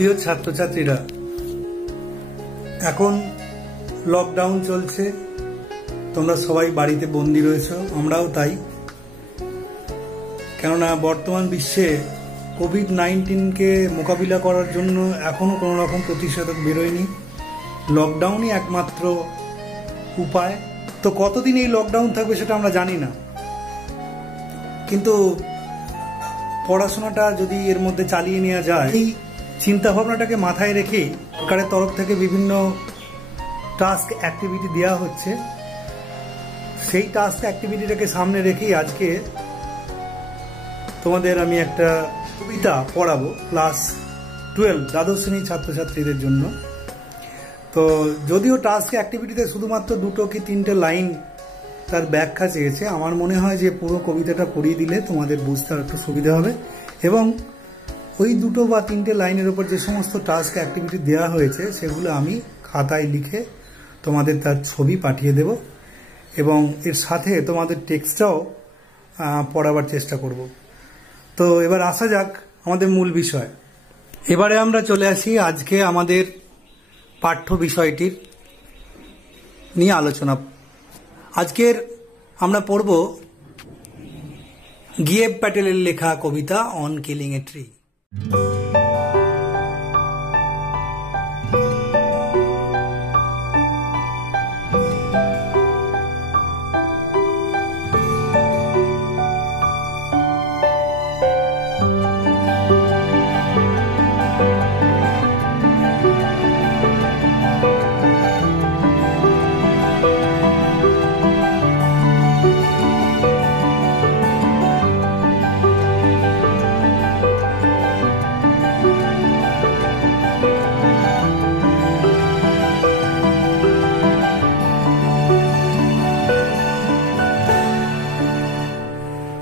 প্রিয় ছাত্রছাত্রীরা, এখন লকডাউন চলছে, তোমরা সবাই বাড়িতে বন্দি রয়েছো, আমরাও তাই। কেননা বর্তমান বিশ্বে কোভিড-19কে মোকাবিলা করার জন্য এখনো কোনো রকম প্রতিষেধক বেরোয়নি। লকডাউনই একমাত্র উপায়। তো কতদিন এই লকডাউন থাকবে সেটা আমরা জানি না, কিন্তু পড়াশোনাটা যদি এর মধ্যে চালিয়ে নেওয়া যায়, এই চিন্তা ভাবনাটাকে মাথায় রেখেই সরকারের তরফ থেকে বিভিন্ন টাস্ক অ্যাক্টিভিটি দেওয়া হচ্ছে। সেই টাস্ক অ্যাক্টিভিটিটাকে সামনে রেখেই আজকে তোমাদের আমি একটা কবিতা পড়াবো ক্লাস 12 দ্বাদশ শ্রেণীর ছাত্রছাত্রীদের জন্য। তো যদিও টাস্ক অ্যাক্টিভিটিতে শুধুমাত্র 2 কি 3টে লাইন তার ব্যাখ্যা চেয়েছে, আমার মনে হয় যে পুরো কবিতাটা পড়িয়ে দিলে তোমাদের বুঝতে একটু সুবিধা হবে, এবং ওই 2 বা 3টে লাইনের উপর যে সমস্ত টাস্ক অ্যাক্টিভিটি দেওয়া হয়েছে সেগুলো আমি খাতায় লিখে তোমাদের তার ছবি পাঠিয়ে দেব, এবং এর সাথে তোমাদের টেক্সটটাও পড়াবার চেষ্টা করব। তো এবার আসা যাক আমাদের মূল বিষয়। এবারে আমরা চলে আসি আজকে আমাদের পাঠ্য বিষয়টির নিয়ে আলোচনা। আজকের আমরা পড়ব গিয়েব প্যাটেলের লেখা কবিতা অন কিলিং এ ট্রি।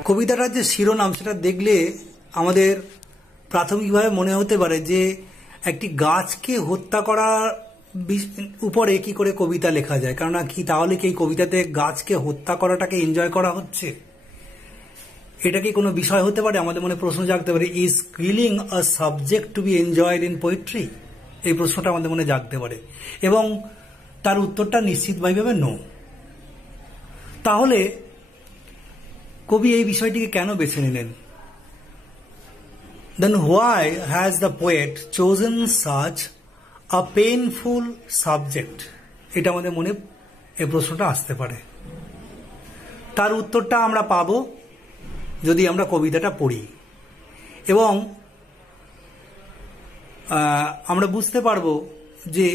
কবিতাটার যে শিরোনাম সেটা দেখলে আমাদের প্রাথমিকভাবে মনে হতে পারে যে একটি গাছকে হত্যা করার উপরে কি করে কবিতা লেখা যায়, কেননা কি তাহলে কি এই কবিতাতে গাছকে হত্যা করাটাকে এনজয় করা হচ্ছে? এটা কি কোনো বিষয় হতে পারে? আমাদের মনে প্রশ্ন জাগতে পারে, is killing a subject to be enjoyed in poetry? এই প্রশ্নটা আমাদের মনে জাগতে পারে, এবং তার উত্তরটা নিশ্চিতভাবে নো। তাহলে কবি এই বিষয়টিকে কেন বেছে নিলেন? Then why has the poet chosen such a painful subject? এটা আমাদের মনে এই প্রশ্নটা আসতে পারে। তার উত্তরটা আমরা পাবো যদি আমরা কবিতাটা পড়ি, এবং আমরা বুঝতে পারবো যে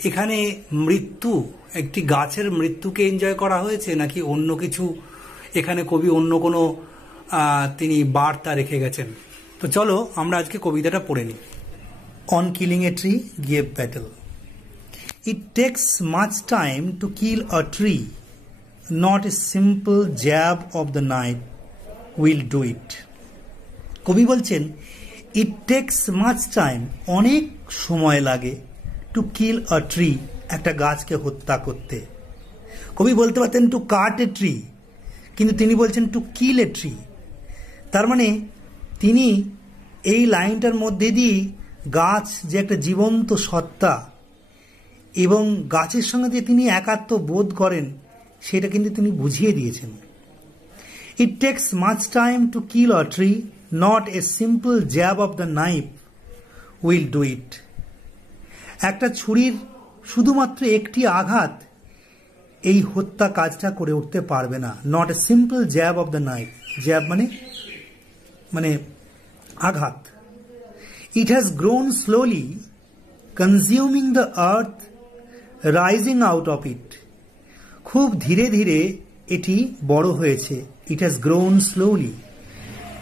এখানে মৃত্যু, একটি গাছের মৃত্যুকে এনজয় করা হয়েছে নাকি অন্য কিছু, এখানে কবি অন্য কোনো তিনি বার্তা রেখে গেছেন। তো চলো আমরা আজকে কবিতাটা পড়ে নিই। অন কিলিং এ ট্রি, গিয়েব Patel. It takes much time to kill a tree, not a simple jab of the knife will do it. কবি বলছেন ইট টেক্স মাচ টাইম, অনেক সময় লাগে, টু কিল আ ট্রি, একটা গাছকে হত্যা করতে। কবি বলতে পারতেন টু কাট এ ট্রি, কিন্তু তিনি বলছেন টু কিল এ ট্রি। তার মানে তিনি এই লাইনটার মধ্যে দিয়ে গাছ যে একটা জীবন্ত সত্তা এবং গাছের সঙ্গে যে তিনি একাত্ম বোধ করেন সেটা কিন্তু তিনি বুঝিয়ে দিয়েছেন। ইট takes much time to kill a tree, not a simple jab of the knife will do ইট। একটা ছুরির শুধুমাত্র একটি আঘাত এই হত্যা কাজটা করে উঠতে পারবে না। Not a simple jab of the knife, jab মানে আঘাত। It has grown slowly, consuming the earth, rising out of it. খুব ধীরে ধীরে এটি বড় হয়েছে। ইট হ্যাজ গ্রোন স্লোলি,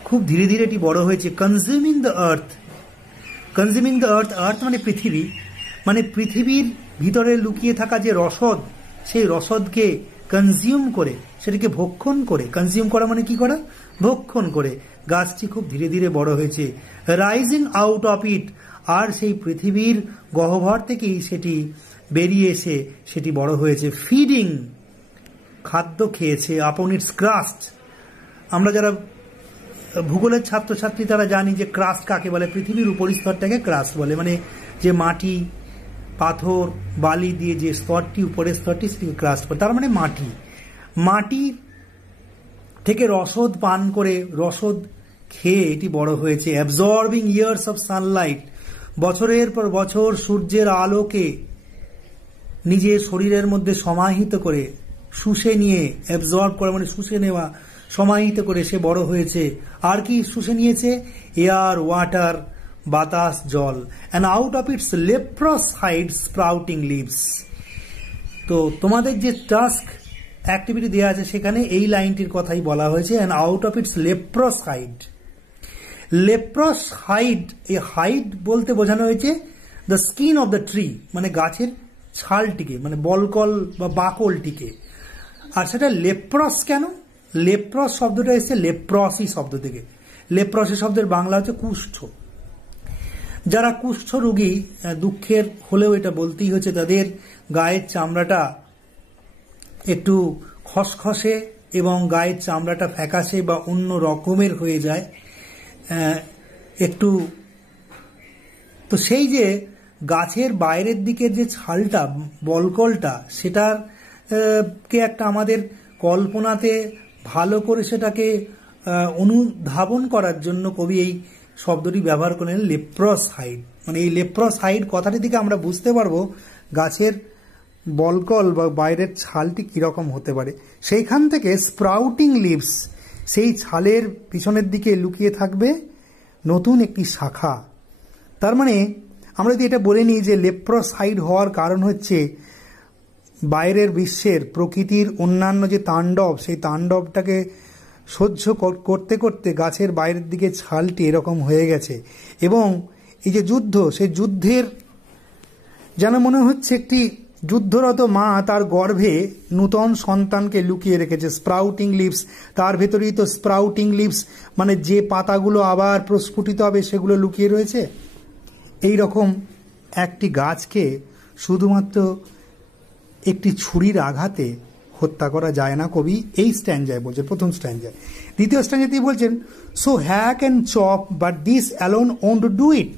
খুব ধীরে ধীরে এটি বড় হয়েছে। Consuming the earth, consuming the earth, earth মানে পৃথিবী, মানে পৃথিবীর ভিতরে লুকিয়ে থাকা যে রসদ, সেই রসদকে কনজিউম করে, সেটাকে ভক্ষণ করে। কনজিউম করা মানে কি করা? ভক্ষণ করে গাছটি খুব ধীরে ধীরে বড় হয়েছে। রাইজিং আউট অফ ইট, আর সেই পৃথিবীর গহ্বর থেকেই সেটি বেরিয়ে এসে সেটি বড় হয়েছে। ফিডিং, খাদ্য খেয়েছে। আপন ইটস ক্রাস্ট, আমরা যারা ভূগোলের ছাত্রছাত্রী তারা জানি যে ক্রাস্ট কাকে বলে, পৃথিবীর উপরিস্তরটাকে ক্রাস্ট বলে, মানে যে মাটি পাথর বালি দিয়ে যে স্তরটি উপরের স্তরটি সেটিকে ক্রাস্ট বলে, তার মানে মাটি। মাটি থেকে রসদ পান করে রসদ খেয়ে এটি বড় হয়েছে। অ্যাবজর্বিং ইয়ার্স অফ সানলাইট, বছরের পর বছর সূর্যের আলোকে নিজের শরীরের মধ্যে সমাহিত করে শুষে নিয়ে, অ্যাবজর্ব করা মানে শুষে নেওয়া, সমাহিত করে সে বড় হয়েছে। আর কি শুষে নিয়েছে? এয়ার, ওয়াটার, বাতাস, জল। And out of its leprous hide sprouting leaves. তো তোমাদের যে টাস্ক অ্যাক্টিভিটি দেওয়া আছে সেখানে এই লাইনটির কথাই বলা হয়েছে, and out of its leprous hide. Leprous hide, এই হাইড বলতে বোঝানো হয়েছে the skin of the tree, মানে গাছের ছালটিকে, মানে বলকল বা বাকলটিকে। আর সেটা লেপ্রস কেন? লেপ্রস শব্দটা এসেছে লেপ্রসি শব্দ থেকে। লেপ্রসি শব্দের বাংলা হচ্ছে কুষ্ঠ। যারা কুষ্ঠ রোগী, দুঃখের হলেও এটা বলতেই হচ্ছে, তাদের গায়ের চামড়াটা একটু খসখসে এবং গায়ের চামড়াটা ফ্যাকাশে বা অন্য রকমের হয়ে যায় একটু। তো সেই যে গাছের বাইরের দিকের যে ছালটা, বলকলটা, সেটার কে একটা আমাদের কল্পনাতে ভালো করে সেটাকে অনুধাবন করার জন্য কবি এই শব্দটি ব্যবহার করেন, লেপ্রস হাইড। মানে এই লেপ্রস হাইড কথাটি থেকে আমরা বুঝতে পারবো গাছের বলকল বা বাইরের ছালটি কিরকম হতে পারে। সেইখান থেকে স্প্রাউটিং লিভস, সেই ছালের পিছনের দিকে লুকিয়ে থাকবে নতুন একটি শাখা। তার মানে আমরা যদি এটা বলে নিই যে লেপ্রস হাইড হওয়ার কারণ হচ্ছে বাইরের বিশ্বের প্রকৃতির অন্যান্য যে তাণ্ডব, সেই তাণ্ডবটাকে সহ্য করতে করতে গাছের বাইরের দিকে ছালটি এরকম হয়ে গেছে। এবং এই যে যুদ্ধ, সেই যুদ্ধের যেন মনে হচ্ছে একটি যুদ্ধরত মা তার গর্ভে নূতন সন্তানকে লুকিয়ে রেখেছে। স্প্রাউটিং লিভস, তার ভেতরেই তো স্প্রাউটিং লিভস মানে যে পাতাগুলো আবার প্রস্ফুটিত হবে সেগুলো লুকিয়ে রয়েছে। এই রকম একটি গাছকে শুধুমাত্র একটি ছুরির আঘাতে হত্যা করা যায় না, কবি এই স্ট্যান্ডায় বলছেন, প্রথম স্ট্যান্ডায়। দ্বিতীয় স্ট্যান্ডায় তিনি বলছেন, so hack and chop but this alone won't do it.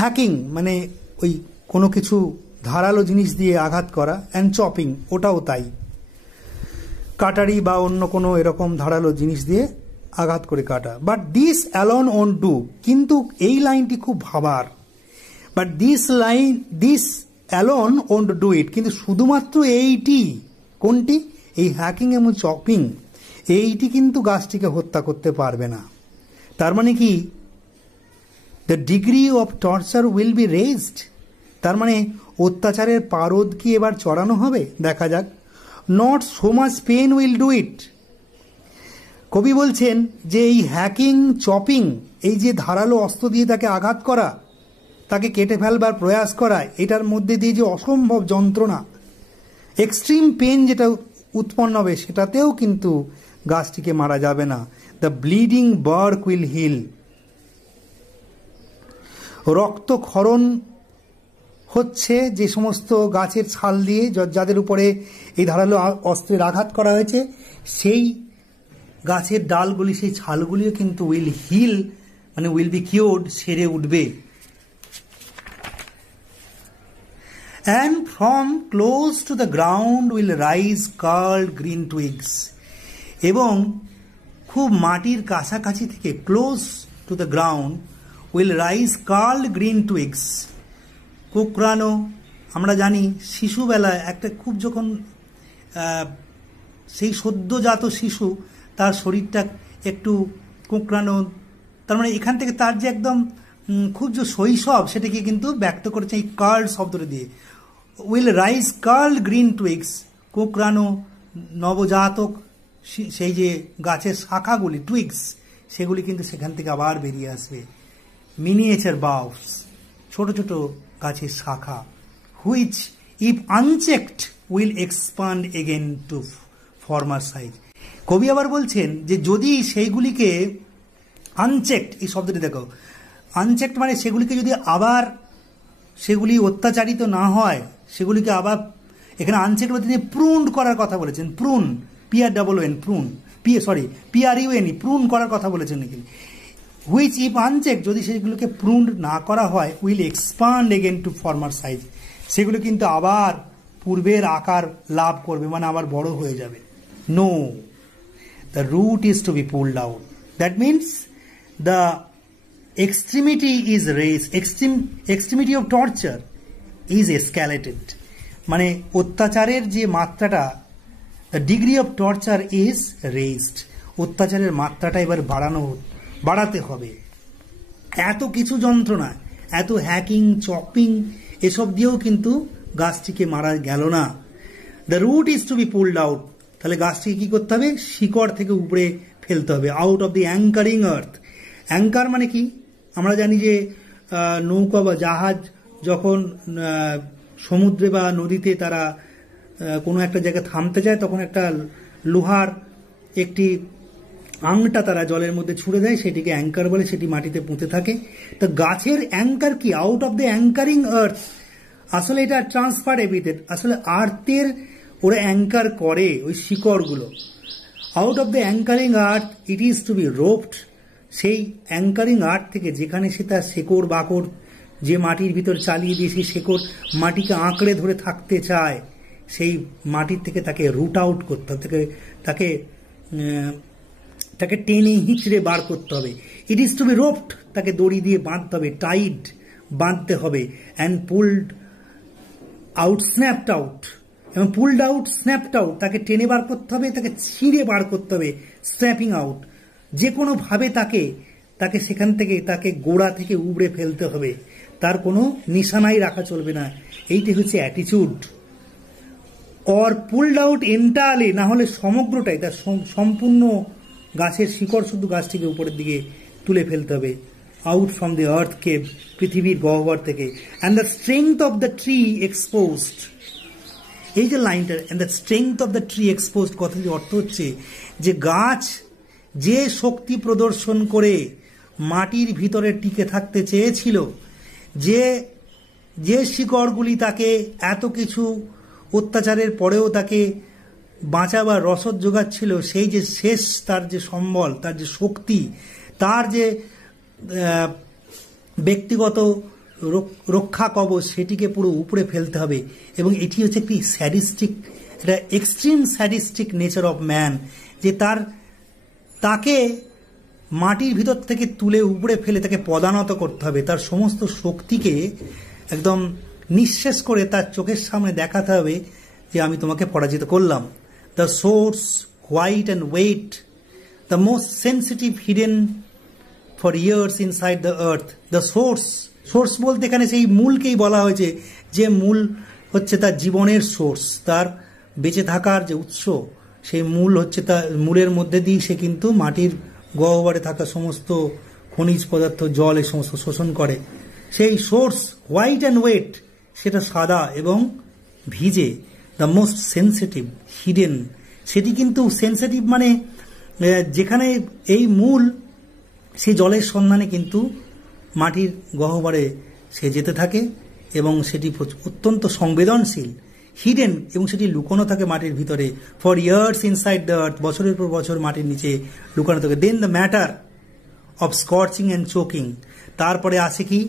Hacking মানে ওই কোনো কিছু ধারালো জিনিস দিয়ে আঘাত করা, অ্যান্ড চপিং ওটাও তাই, কাটারি বা অন্য কোনো এরকম ধারালো জিনিস দিয়ে আঘাত করে কাটা। But this alone won't do, কিন্তু এই লাইনটি খুব ভাবার। But this alone won't do it, কিন্তু শুধুমাত্র এইটি, কোনটি? এই হ্যাকিং এবং চপিং, এইটি কিন্তু গাছটিকে হত্যা করতে পারবে না। তার মানে কি? The degree of torture will be raised, তার মানে অত্যাচারের পারদ কি এবার চড়ানো হবে? দেখা যাক। Not so much pain will do it. কবি বলছেন যে এই হ্যাকিং চপিং, এই যে ধারালো অস্ত্র দিয়ে তাকে আঘাত করা, তাকে কেটে ফেলবার প্রয়াস করা, এটার মধ্যে দিয়ে যে অসম্ভব যন্ত্রণা, এক্সট্রিম পেন যেটা উৎপন্ন হবে, সেটাতেও কিন্তু গাছটিকে মারা যাবে না। The bleeding bark will heal, রক্তক্ষরণ হচ্ছে যে সমস্ত গাছের ছাল দিয়ে যাদের উপরে এই ধারালো অস্ত্রের আঘাত করা হয়েছে, সেই গাছের ডালগুলি, সেই ছালগুলিও কিন্তু উইল হিল মানে উইল বি কিওর্ড, সেরে উঠবে। And from close to the ground will rise curled green twigs, এবং খুব মাটির কাছাকাছি থেকে, close to the ground, will rise curled green twigs, কোঁকড়ানো। আমরা জানি শিশুবেলায় একটা খুব যখন সেই সদ্যজাত শিশু, তার শরীরটা একটু কোঁকড়ানো, তার মানে এখান থেকে তার যে একদম খুব যে শৈশব, সেটাকে কিন্তু ব্যক্ত করেছে এই কার্ল শব্দটা দিয়ে। Will rise curl green twigs, কোঁকড়ানো নবজাতক সেই যে গাছের শাখাগুলি, টুইগস, সেগুলি কিন্তু সেখান থেকে আবার বেরিয়ে আসবে। মিনিয়েচার বাউস, ছোট ছোট গাছের শাখা, which if unchecked will expand again two former size. কবি আবার বলছেন যে যদি সেইগুলিকে আনচেকড, এই শব্দটি দেখো, আনচেকড মানে সেগুলিকে যদি আবার, সেগুলি অত্যাচারিত না হয়, সেগুলিকে আবার, এখানে আনচেকড বলতে তিনি প্রুন করার কথা বলেছেন, prone, PROON, prone, PRUNE, prone করার কথা বলেছেন নাকি, হুইচ ইফ আনচেক, যদি সেগুলোকে প্রুন না করা হয়, will expand again two former size, সেগুলো কিন্তু আবার পূর্বের আকার লাভ করবে, মানে আবার বড় হয়ে যাবে। No, the root is to be pulled out, that means the extremity is raised, extremity of torture is escalated, মানে অত্যাচারের যে মাত্রাটা, the degree of torture is raised, অত্যাচারের মাত্রাটা এবার বাড়াতে হবে। এত কিছু যন্ত্রণা, এত হ্যাকিং, চপিং, এসব দিয়েও কিন্তু গাছটিকে মারা গেল না। The root is to be pulled out, তাহলে গাছটিকে কি করতে হবে, শিকড় থেকে উপরে ফেলতে হবে, out of the anchoring earth. Anchor মানে কি, আমরা জানি যে নৌকা বা জাহাজ যখন সমুদ্রে বা নদীতে তারা কোনো একটা জায়গায় থামতে যায়, তখন একটা লোহার একটি আংটা তারা জলের মধ্যে ছুড়ে দেয়, সেটিকে অ্যাঙ্কার বলে, সেটি মাটিতে পুঁতে থাকে। তো গাছের অ্যাঙ্কার কি, আউট অফ দ্য অ্যাঙ্কারিং আর্থ, আসলে এটা ট্রান্সফার এপিথেট, আসলে আর্থের ওরা অ্যাঙ্কার করে ওই শিকড়গুলো। Out of the anchoring earth it is to be roped, সেই অ্যাঙ্কারিং আর্থ থেকে, যেখানে সে তার শেকড় বাকড় যে মাটির ভিতর চালিয়ে দিয়ে সেই শেকড় মাটিকে আঁকড়ে ধরে থাকতে চায়, সেই মাটির থেকে তাকে রুট আউট করতে হবে, তাকে টেনে হিঁচড়ে বার করতে হবে। It is to be roped, তাকে দড়ি দিয়ে বাঁধতে হবে, টাইট বাঁধতে হবে, and pulled out, snapped out, এবং পুলড আউট, স্ন্যাপড আউট, তাকে টেনে বার করতে হবে, তাকে ছিঁড়ে বার করতে হবে, স্ন্যাপিং আউট, যে কোনোভাবে তাকে সেখান থেকে, তাকে গোড়া থেকে উবড়ে ফেলতে হবে, তার কোনো নিশানাই রাখা চলবে না। এইটি হচ্ছে অ্যাটিচিউড। অর পুলড আউট এন্টারলি, না হলে সমগ্রটাই, তার সম্পূর্ণ গাছের শিকড় শুধু গাছটিকে উপরের দিকে তুলে ফেলতে হবে, out from the earth cave, পৃথিবীর গহ্বর থেকে। And the strength of the tree exposed, এই যে লাইনটা, and the strength of the tree exposed, কথাটি অর্থ হচ্ছে যে গাছ যে শক্তি প্রদর্শন করে মাটির ভিতরে টিকে থাকতে চেয়েছিল, যে শিকড়গুলি তাকে এত কিছু অত্যাচারের পরেও তাকে বাঁচাবার রসদ যোগাচ্ছিল, সেই যে শেষ তার যে সম্বল, তার যে শক্তি, তার যে ব্যক্তিগত রক্ষা কবচ, সেটিকে পুরো উপরে ফেলতে হবে। এবং এটি হচ্ছে একটি স্যাডিস্টিক, এটা extreme sadistic nature of man, যে তাকে মাটির ভিতর থেকে তুলে উপরে ফেলে তাকে পদানত করতে হবে, তার সমস্ত শক্তিকে একদম নিঃশেষ করে তার চোখের সামনে দেখাতে হবে যে আমি তোমাকে পরাজিত করলাম। The source, white and wet, the most sensitive hidden for years inside the earth. The source বলতে এখানে সেই মূলকেই বলা হয়েছে, যে মূল হচ্ছে তার জীবনের সোর্স, তার বেঁচে থাকার যে উৎস, সেই মূল হচ্ছে তার মূলের মধ্যে দিয়ে সে কিন্তু মাটির গহ্বরে থাকা সমস্ত খনিজ পদার্থ, জল, এই সমস্ত শোষণ করে। সেই সোর্স, হোয়াইট অ্যান্ড ওয়েট, সেটা সাদা এবং ভিজে। দ্য মোস্ট সেন্সিটিভ, হিডেন, সেটি কিন্তু সেন্সিটিভ মানে যেখানে এই মূল, সেই জলের সন্ধানে কিন্তু মাটির গহ্বরে সে যেতে থাকে এবং সেটি অত্যন্ত সংবেদনশীল, হিডেন, এবং সেটি লুকোনো থাকে মাটির ভিতরে। For years inside the earth, বছরের পর বছর মাটির নিচে লুকানো থাকে। Then the matter of scorching and choking, তারপরে আসে কি,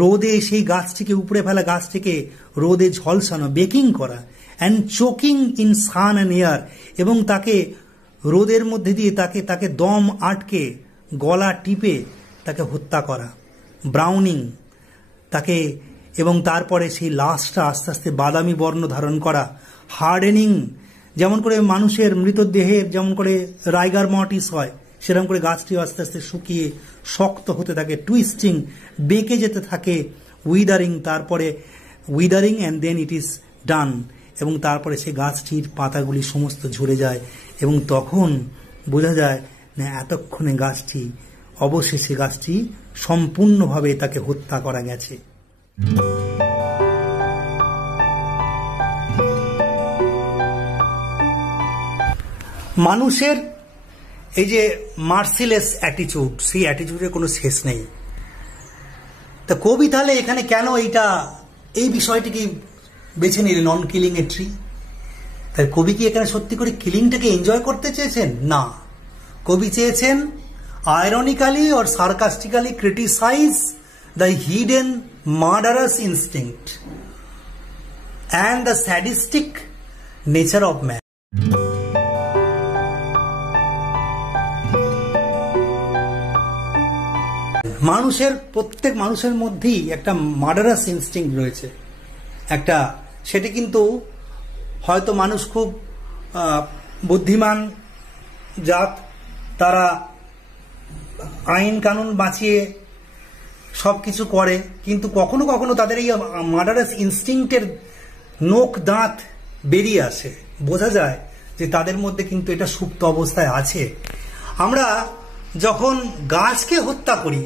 রোদে সেই গাছটিকে উপরে ফেলা, গাছটিকে রোদে ঝলসানো, বেকিং করা, and choking in sun and air, এবং তাকে রোদের মধ্যে দিয়ে তাকে দম আটকে, গলা টিপে তাকে হত্যা করা, ব্রাউনিং তাকে, এবং তারপরে সেই লাশটা আস্তে আস্তে বাদামি বর্ণ ধারণ করা, হার্ডেনিং, যেমন করে মানুষের মৃতদেহের যেমন করে রাইগার মর্টিস হয়, সেরকম করে গাছটি আস্তে আস্তে শুকিয়ে শক্ত হতে থাকে, টুইস্টিং, বেঁকে যেতে থাকে, উইদারিং, তারপরে উইদারিং and then it is done, এবং তারপরে সেই গাছটির পাতাগুলি সমস্ত ঝরে যায়, এবং তখন বোঝা যায় না এতক্ষণে গাছটি, অবশেষে গাছটি সম্পূর্ণভাবে তাকে হত্যা করা গেছে। মানুষের এই যে মার্সিলেস অ্যাটিচিউড, সেই অ্যাটিচিউডের কোনো শেষ নেই। তা কবি তাহলে এখানে কেন এই বিষয়টিকে বেছে নিলেন, নন কিলিং এ ট্রি? তাই কবি কি এখানে সত্যি করে কিলিংটাকে এনজয় করতে চেয়েছেন? না, কবি চেয়েছেন ironically or sarcastically criticise the hidden murderous instinct and the sadistic nature of man. প্রত্যেক মানুষের মধ্যেই একটা মার্ডারাস ইনস্টিংক্ট রয়েছে একটা, সেটি কিন্তু হয়তো মানুষ খুব বুদ্ধিমান জাত, তারা আইন কানুন বাঁচিয়ে সবকিছু করে, কিন্তু কখনো কখনো তাদের এই মার্ডারাস ইনস্টিংক্টের নোক দাঁত বেরিয়ে আসে, বোঝা যায় যে তাদের মধ্যে কিন্তু এটা সুপ্ত অবস্থায় আছে। আমরা যখন গাছকে হত্যা করি,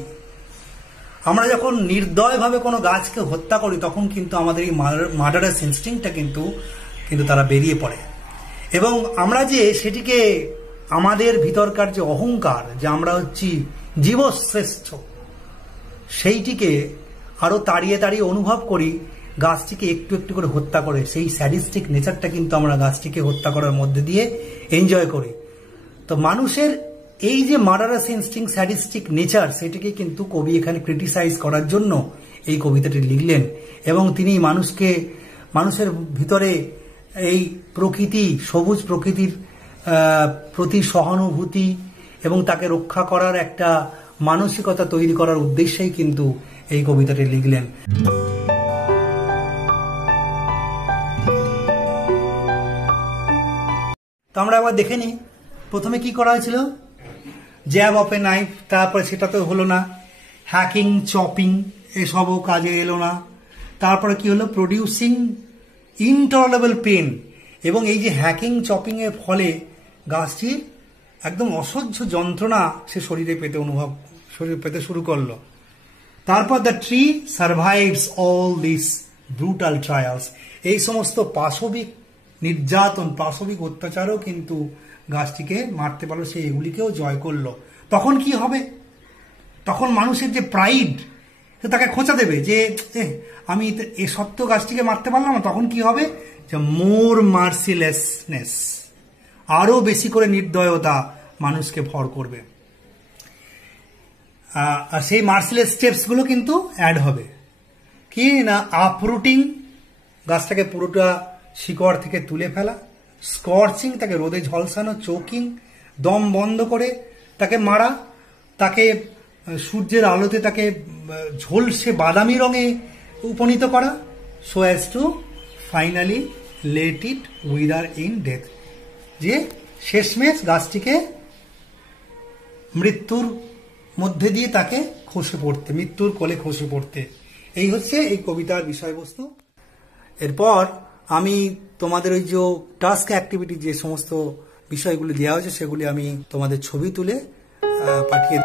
আমরা যখন নির্দয়ভাবে কোনো গাছকে হত্যা করি, তখন কিন্তু আমাদের এই মার্ডারাস ইনস্টিংক্টটা কিন্তু তারা বেরিয়ে পড়ে, এবং আমরা যে সেটিকে আমাদের ভিতরকার যে অহংকার, যে আমরা হচ্ছি জীবশ্রেষ্ঠ, সেইটিকে আরো তাড়িয়ে তাড়িয়ে অনুভব করি গাছটিকে একটু একটু করে হত্যা করে। সেই স্যাডিস্টিক নেচারটা কিন্তু আমরা গাছটিকে হত্যা করার মধ্যে দিয়ে এনজয় করি। তো মানুষের এই যে মার্ডারাস ইনস্টিংক্ট, স্যাডিস্টিক নেচার, সেটিকে কিন্তু কবি এখানে ক্রিটিসাইজ করার জন্য এই কবিতাটি লিখলেন, এবং তিনি মানুষের ভিতরে এই প্রকৃতি, সবুজ প্রকৃতির প্রতি সহানুভূতি এবং তাকে রক্ষা করার একটা মানসিকতা তৈরি করার উদ্দেশ্যেই কিন্তু এই কবিতাটি লিখলেন। তো আমরা আবার দেখে নিই প্রথমে কি করা হয়েছিল। জ্যাব অফ এ নাইফ, তারপরে সেটা তো হলো না। হ্যাকিং, চপিং, এসবও কাজে এলো না। তারপরে কি হলো, প্রডিউসিং ইনটলারেবল পেন, এবং এই যে হ্যাকিং চপিং এর ফলে গাছটির একদম অসহ্য যন্ত্রণা সে শরীরে পেতে শুরু করলো। তারপর the tree survives all this brutal trials, এই সমস্ত পাশবিক নির্যাতন, পাশবিক অত্যাচারও কিন্তু গাছটিকে মারতে পারলো, সে এগুলিকেও জয় করলো। তখন কি হবে? তখন মানুষের যে প্রাইড, তাকে খোঁচা দেবে যে আমি এ সত্ত্বেও গাছটিকে মারতে পারলাম না। তখন কি হবে? যে মোর মার্সিলেসনেস, আরো বেশি করে নির্দয়তা মানুষকে ভর করবে, আর সেই মার্সিলেস স্টেপস গুলো কিন্তু অ্যাড হবে। কি না, আপরুটিং, গাছটাকে পুরোটা শিকড় থেকে তুলে ফেলা, স্কর্চিং, তাকে রোদে ঝলসানো, চোকিং, দম বন্ধ করে তাকে মারা, তাকে সূর্যের আলোতে তাকে ঝলসে বাদামি রঙে উপনীত করা, so as to finally let it wither in death, যে শেষমেশ গাছটিকে মৃত্যুর মধ্যে দিয়ে তাকে খসে পড়তে, মৃত্যুর কোলে খসে পড়তে। এই হচ্ছে এই কবিতার বিষয়বস্তু। এরপর আমি তোমাদের ওই যে টাস্ক অ্যাক্টিভিটি, যে সমস্ত বিষয়গুলি দেওয়া হয়েছে, সেগুলি আমি তোমাদের ছবি তুলে পাঠিয়ে